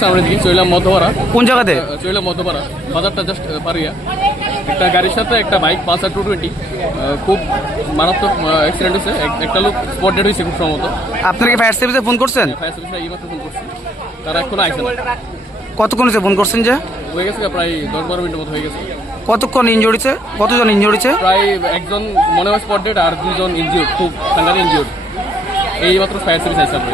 সামনের দিকে চইলাম মধ্যপাড়া কোন জায়গাতে? চইলাম মধ্যপাড়া বাজারটা জাস্ট পারিয়া একটা গাড়ির সাথে একটা বাইক পালসার টু টোয়েন্টি খুব মারাত্মক অ্যাক্সিডেন্ট হয়েছে। একটা লোক স্পট ডেড হয়েছে খুব সম্ভবত। আপনারা কি ফায়ার সার্ভিসে ফোন করছেন? ফায়ার সার্ভিসে ফোন করছি। তারা এখনও আইসে না। কতক্ষণ হয়েছে ফোন করছেন যে? হয়ে গেছে প্রায় দশ বারো মতো হয়ে গেছে। কতক্ষণ কতজন ইঞ্জুরিছে প্রায় একজন মনে হয় স্পট ডেড আর দুজন ইনজিওর খুব ঠান্ডার ইনজিওর এই মাত্র ফায়ার সার্ভিস আমরা।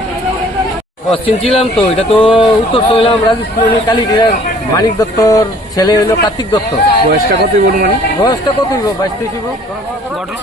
পশ্চিম ছিলাম তো এটা তো উত্তর চললাম কালী কালীটিরার মানিক দত্তর ছেলে হলো কার্তিক দত্ত। বয়সটা কত মানে বয়সটা কত বাইশ তেইশ ঘটনা